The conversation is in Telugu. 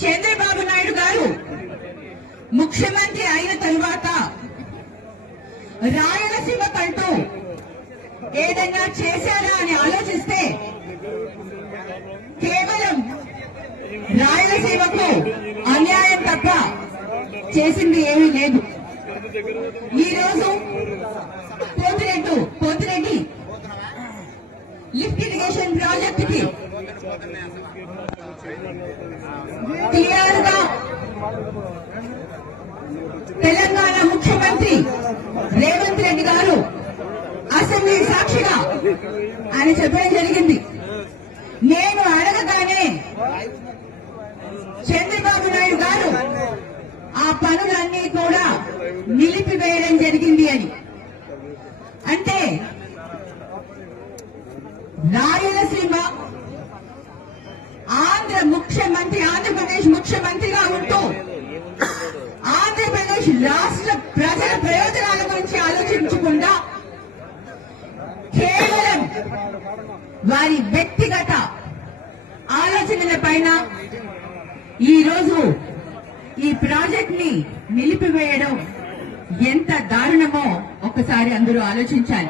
చంద్రబాబు నాయుడు గారు ముఖ్యమంత్రి అయిన తరువాత రాయలసీమ కంటూ ఏదైనా చేశారా అని ఆలోచిస్తే కేవలం రాయలసీమకు అన్యాయం తప్ప చేసింది ఏమీ లేదు. ఈ రోజు పోతిరెడ్డి లిఫ్ట్ ఇరిగేషన్ ప్రాజెక్ట్ కి క్లియర్ గా తెలంగాణ ముఖ్యమంత్రి రేవంత్ రెడ్డి గారు అసెంబ్లీ సాక్షిగా ఆయన చెప్పడం జరిగింది. నేను అడగగానే చంద్రబాబు నాయుడు గారు ఆ పనులన్నీ కూడా నిలిపివేయడం జరిగింది అని. అంటే రాయలసీమ ఆంధ్రప్రదేశ్ ముఖ్యమంత్రిగా ఉంటూ ఆంధ్రప్రదేశ్ రాష్ట్ర ప్రజల ప్రయోజనాల గురించి ఆలోచించకుండా కేవలం వారి వ్యక్తిగత ఆలోచనల పైన ఈ రోజు ఈ ప్రాజెక్ట్ ని నిలిపివేయడం ఎంత దారుణమో ఒక్కసారి అందరూ ఆలోచించాలి.